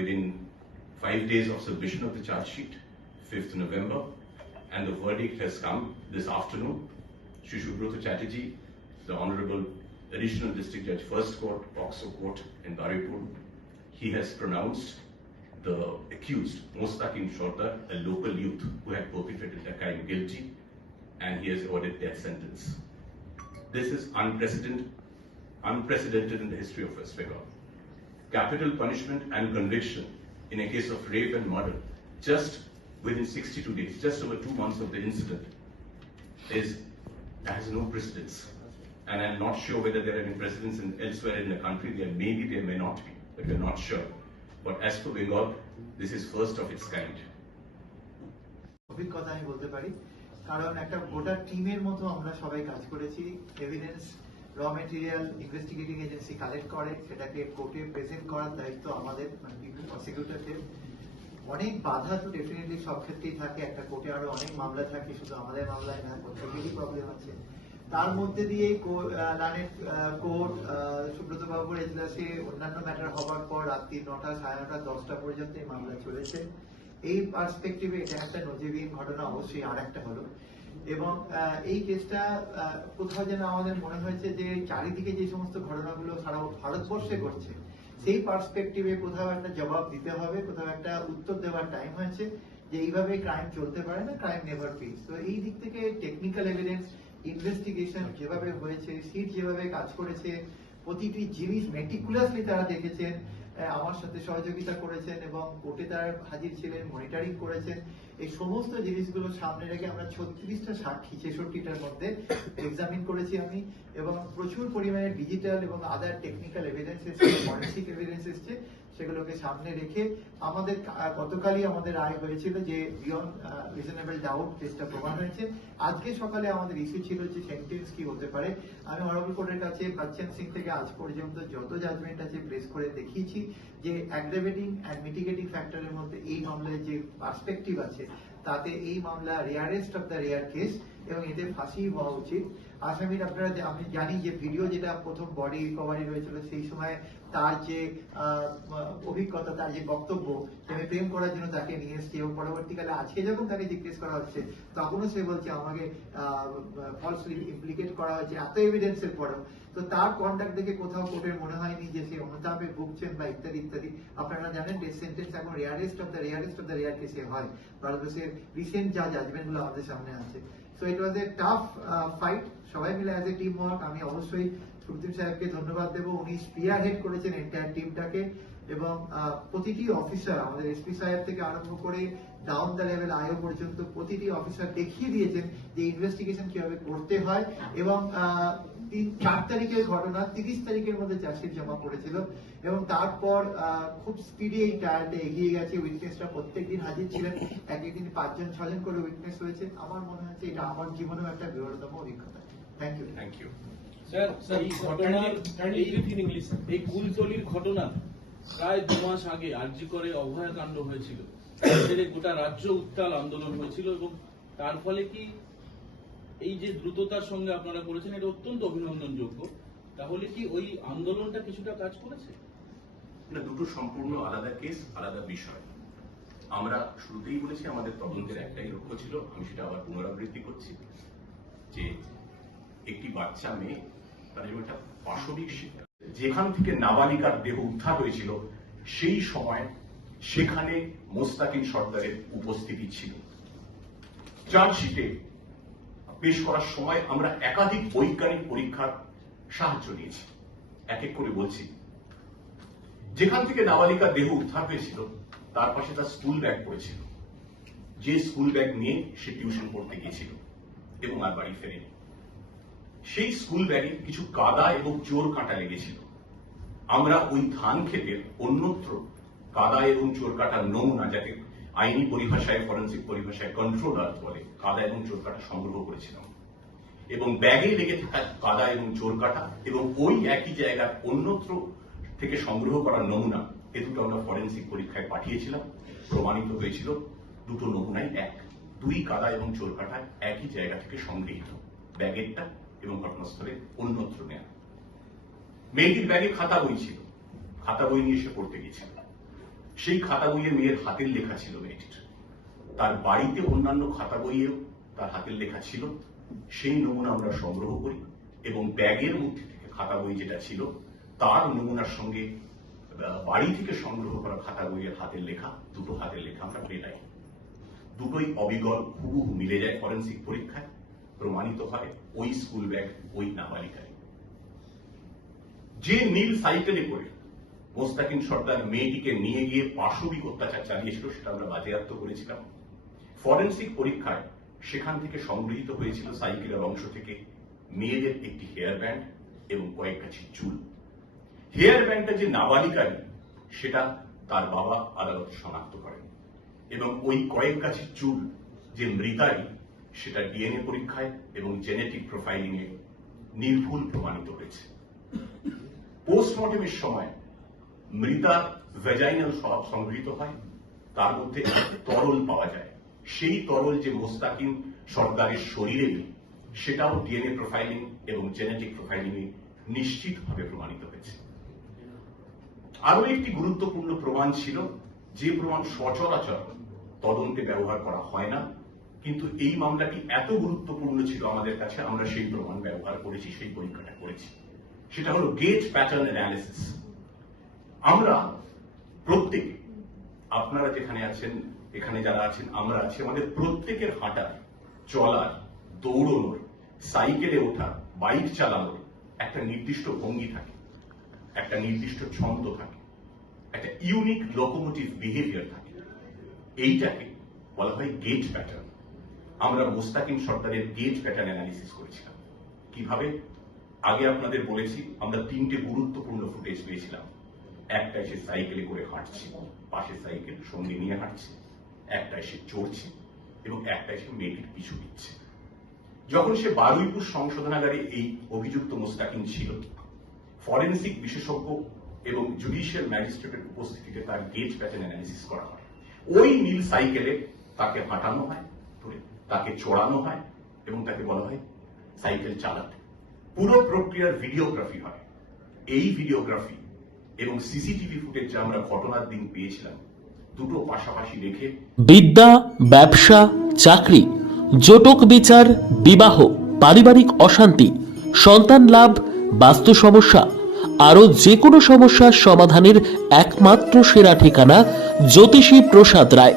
within five days of submission of the charge sheet, 5th November, and the verdict has come this afternoon. Shri Shubrata Chatterjee, the Honorable Additional District Judge, First Court, Boxer Court in Baripur, he has pronounced the accused, Mostaqim Shortar, a local youth who had perpetrated the crime, guilty, and he has ordered death sentence. This is unprecedented, unprecedented in the history of West Bengal Capital punishment and conviction in a case of rape and murder, just within 62 days, just over two months of the incident, is has no precedence. And I'm not sure whether there are any precedents in, elsewhere in the country. There may be, there may not be, but we're not sure. But as for Bengal, this is first of its kind. অভিজ্ঞতা আমি বলতে পারি কারণ একটা গোটা টিমের মতো আমরা সবাই কাজ করেছি এভিডেন্স র মেটেরিয়াল ইনভেস্টিগেটিং এজেন্সি কালেক্ট করে, সেটাকে কোর্টে প্রেজেন্ট করার দায়িত্ব আমাদের মানে প্রসিকিউটরদের অনেক বাধা তো ডেফিনেটলি সব ক্ষেত্রেই থাকে, একটা কোর্টে আরও অনেক মামলা থাকে, শুধু আমাদের মামলায় না, প্রত্যেকেরই প্রবলেম আছে। তার মধ্যে দিয়ে রানের কোর্ট সুব্রত বাবুর এজলাসে অন্যান্য ম্যাটার হওয়ার পর রাত্রি নটা, সাড়ে নটা, দশটা পর্যন্ত এই মামলা চলেছে। এই পার্সপেক্টিভে এটা একটা নজিরবিহীন ঘটনা, অবশ্যই আর একটা হলো। এবং এই কেসটা কোথাও যেন আমাদের মনে হয়েছে যে চারিদিকে যে সমস্ত ঘটনাগুলো সারা ভারতবর্ষে ঘটছে, সেই পার্সপেক্টিভে কোথাও একটা জবাব দিতে হবে, কোথাও একটা উত্তর দেওয়ার টাইম হয়েছে যে এইভাবে ক্রাইম চলতে পারে না ক্রাইম নেভার পিস তো এই দিক থেকে টেকনিক্যাল এভিডেন্স ইনভেস্টিগেশন যেভাবে হয়েছে সিট যেভাবে কাজ করেছে, প্রতিটি জিনিস মেটিকুলাসলি তারা দেখেছেন আমার সাথে সহযোগিতা করেছেন এবং কোর্টে তারা হাজির ছিলেন মনিটরিং করেছেন। এই সমস্ত জিনিসগুলো সামনে রেখে আমরা ছত্রিশটা সাক্ষী, ছেষট্টিটার মধ্যে এক্সামিন করেছি আমি এবং প্রচুর পরিমাণে ডিজিটাল এবং আদার টেকনিক্যাল এভিডেন্স এসছে ফরেন্সিক এভিডেন্স এসছে। সেগুলোকে সামনে রেখে আমাদের গতকালই আমাদের রায় হয়েছিল যে বিয়ন রিজনেবল ডাউট কেসটা প্রমাণ হয়েছে। আজকে সকালে আমাদের ইস্যু ছিল যে সেন্টেন্স কি হতে পারে। আমি অনারেবল কোর্টের কাছে বাচ্চন সিং থেকে আজ পর্যন্ত যত জাজমেন্ট আছে প্রেস করে দেখিয়েছি যে অ্যাগ্রাভেটিং অ্যান্ড মিটিগেটিং ফ্যাক্টরের মধ্যে এই মামলায় যে পার্সপেক্টিভ আছে, তাতে এই মামলা rarest of the rare case এবং এতে ফাঁসি হওয়া উচিত। আসামির আপনারা আমি জানি যে ভিডিও যেটা প্রথম বডি রিকভারি হয়েছিল, সেই সময় তার যে অভিজ্ঞতা, তার যে বক্তব্য যে আমি প্রেম করার জন্য তাকে নিয়ে এসেছি এবং পরবর্তীকালে আজকে যখন তাকে জিজ্ঞেস করা হচ্ছে, তখনও সে বলছে, আমাকে ফলসলি ইমপ্লিকেট করা হয়েছে, এত এভিডেন্সের পরেও। তো তার কন্ট্যাক্ট দেখে কোথাও কোর্টের মনে হয়নি যে সে অনুতাপে ভুগছেন বা ইত্যাদি ইত্যাদি। আপনারা জানেন ডেথ সেন্টেন্স এখন rarest of the rarest of the rare কেসে হয়। ভারতবর্ষের রিসেন্ট যা জাজমেন্টগুলো আমাদের সামনে আছে। So it was a tough fight সবাই মিলে অ্যাজ এ টিম ওয়ার্ক আমি অবশ্যই সুখদীপ সাহেবকে ধন্যবাদ দেবো। উনি স্পিয়ার হেড করেছেন এন্টায়ার টিমটাকে এবং প্রতিটি অফিসার আমাদের এসপি সাহেব থেকে আরম্ভ করে ডাউন দ্য লেভেল আয়ো পর্যন্ত প্রতিটি অফিসার দেখিয়ে দিয়েছেন যে ইনভেস্টিগেশন কীভাবে করতে হয় এবং তিন, চার তারিখের ঘটনা, তিরিশ তারিখের মধ্যে চার্জশিট জমা করেছিল এবং তারপর খুব স্পিডে এই ট্রায়ালটা এগিয়ে গেছে। উইটনেসরা প্রত্যেকদিন হাজির ছিলেন। এক একদিন পাঁচজন ছজন করে উইটনেস হয়েছে। আমার মনে হচ্ছে এটা আমার জীবনেও একটা বৃহত্তম অভিজ্ঞতা। Thank you thank you. Sir sir এই ঘটনার এই এই কুলতলির ঘটনা প্রায় দু মাস আগে আরজি করে অভয়াকাণ্ড হয়েছিল। গোটা রাজ্য উত্তাল আন্দোলন হয়েছিল এবং তার ফলে কি এই যে দ্রুততার সঙ্গে আপনারা করেছেন এটা অত্যন্ত অভিনন্দনযোগ্য। তাহলে কি ওই আন্দোলনটা কিছুটা কাজ করেছে? না দুটো সম্পূর্ণ আলাদা কেস আলাদা বিষয়। আমরা শুরুতেই বলেছি আমাদের তদন্তের একটাই লক্ষ্য ছিল আমি সেটা আবার পুনরাবৃত্তি করছি যে একটি বাচ্চা মেয়ে জন্য একটা পাশবিক শিক্ষা। যেখান থেকে নাবালিকার দেহ উদ্ধার হয়েছিল, সেই সময় সেখানে মোস্তাকিম সর্দারের উপস্থিতি ছিল। চার্জশিটে পেশ করার সময় আমরা একাধিক বৈজ্ঞানিক পরীক্ষার সাহায্য নিয়েছি। এক এক করে বলছি। যেখান থেকে নাবালিকার দেহ উদ্ধার হয়েছিল, তার পাশে তার স্কুল ব্যাগ পড়েছিল। যে স্কুল ব্যাগ নিয়ে সে টিউশন পড়তে গিয়েছিল এবং আর বাড়ি ফেরেনি। সেই স্কুল ব্যাগে কিছু কাদা এবং চোর কাঁটা লেগেছিল। আমরা ওই ধান ক্ষেতের অন্যত্র কাদা এবং চোর কাটার নমুনা, যাকে আইনি পরিভাষায় ফরেন্সিক পরিভাষায় কন্ট্রোল আর্থ বলে, কাদা এবং চোর কাটা সংগ্রহ করেছিলাম। এবং ব্যাগে লেগে থাকা কাদা এবং চোর কাটা এবং ওই একই জায়গার অন্যত্র থেকে সংগ্রহ করা নমুনা, এ দুটো আমরা ফরেন্সিক পরীক্ষায় পাঠিয়েছিলাম। প্রমাণিত হয়েছিল, দুটো নমুনাই এক। দুই কাদা এবং চোর কাটা একই জায়গা থেকে সংগৃহীত। ব্যাগেরটা এবং ঘটনাস্থলে অন্যত্র নেয়া। মেয়েটির ব্যাগে খাতা বই ছিল। খাতা বই নিয়ে সে পড়তে গেছিল সেই খাতা বইয়ে মেয়ের হাতের লেখা ছিল মেয়েটির। তার বাড়িতে অন্যান্য খাতা বইয়েও তার হাতের লেখা ছিল। সেই নমুনা আমরা সংগ্রহ করি এবং ব্যাগের মধ্যে থেকে খাতা বই যেটা ছিল, তার নমুনার সঙ্গে বাড়ি থেকে সংগ্রহ করা খাতা বইয়ের হাতের লেখা, দুটো হাতের লেখা আমরা পেলাই দুটোই অবিগল হুবহু মিলে যায় ফরেন্সিক পরীক্ষায়। প্রমাণিত হয় ওই স্কুল ব্যাগ ওই নাবালিকায়। যে নীল সাইকেলে করে মোস্তাকিম সর্দার মেয়েটিকে নিয়ে গিয়ে পাশবিক অত্যাচার চালিয়েছিল, সেটা আমরা বাজেয়াপ্ত করেছিলাম। ফরেন্সিক পরীক্ষায় সেখান থেকে সংগৃহীত হয়েছিল সাইকেলের অংশ থেকে মেয়েদের একটি হেয়ার ব্যান্ড এবং কয়েক চুল। হেয়ার ব্যান্ডটা যে নাবালিকারই সেটা তার বাবা আদালতে শনাক্ত করেন। এবং ওই কয়েক গাছি চুল যে মৃতারই সেটা ডিএনএ পরীক্ষায় এবং জেনেটিক প্রোফাইলিং এ নির্ভুল প্রমাণিত হয়েছে। পোস্টমর্টমের সময় মৃতার ভেজাইনাল স্বভাব সংগৃহীত হয়, তার মধ্যে তরল পাওয়া যায়। সেই তরল যে মোস্তাকিম সর্দারের শরীরে নেই, সেটাও ডিএনএ প্রোফাইলিং এবং জেনেটিক প্রোফাইলিং এ নিশ্চিতভাবে প্রমাণিত হয়েছে। আরও একটি গুরুত্বপূর্ণ প্রমাণ ছিল, যে প্রমাণ সচরাচর তদন্তে ব্যবহার করা হয় না কিন্তু এই মামলাটি এত গুরুত্বপূর্ণ ছিল আমাদের কাছে, আমরা সেই প্রমাণ ব্যবহার করেছি, সেই পরীক্ষাটা করেছি। সেটা হলো গেট প্যাটার্ন অ্যানালিসিস আমরা প্রত্যেকে, আপনারা যেখানে আছেন, এখানে যারা আছেন, আমরা আছি, আমাদের প্রত্যেকের হাঁটার চলার দৌড়নোর সাইকেলে ওঠা বাইক চালানোর একটা নির্দিষ্ট ভঙ্গি থাকে, একটা নির্দিষ্ট ছন্দ থাকে, একটা ইউনিক লোকোমোটিভ বিহেভিয়ার থাকে। এইটাকে বলা হয় গেট প্যাটার্ন আমরা মোস্তাকিম সরকারের গেজ প্যাটার্ন অ্যানালিসিস করেছিলাম। কীভাবে? আগে আপনাদের বলেছি, আমরা তিনটে গুরুত্বপূর্ণ ফুটেজ পেয়েছিলাম। একটা এসে সাইকেলে করে হাঁটছে পাশে সাইকেল সঙ্গে নিয়ে হাঁটছে, একটা এসে চড়ছে এবং একটা এসে মেয়েটির পিছু দিচ্ছে যখন সে বারুইপুর সংশোধনাগারে এই অভিযুক্ত মোস্তাকিম ছিল, ফরেন্সিক বিশেষজ্ঞ এবং জুডিশিয়াল ম্যাজিস্ট্রেটের উপস্থিতিতে তার গেজ প্যাটার্ন অ্যানালিসিস করা হয়। ওই নীল সাইকেলে তাকে হাঁটানো হয় তাকে চড়ানো হয় এবং তাকে বলা হয় সাইকেল চালাতে। পুরো প্রক্রিয়ার ভিডিওগ্রাফি হয়। এই ভিডিওগ্রাফি এবং সিসিটিভি ফুটেজ যা আমরা ঘটনার দিন পেয়েছিলাম, দুটো পাশাপাশি রেখে বিদ্যা, ব্যবসা, চাকরি, জটক বিচার, বিবাহ, পারিবারিক অশান্তি, সন্তান লাভ, বাস্তু সমস্যা, আরও যে কোনো সমস্যার সমাধানের একমাত্র সেরা ঠিকানা জ্যোতিষী প্রসাদ রায়।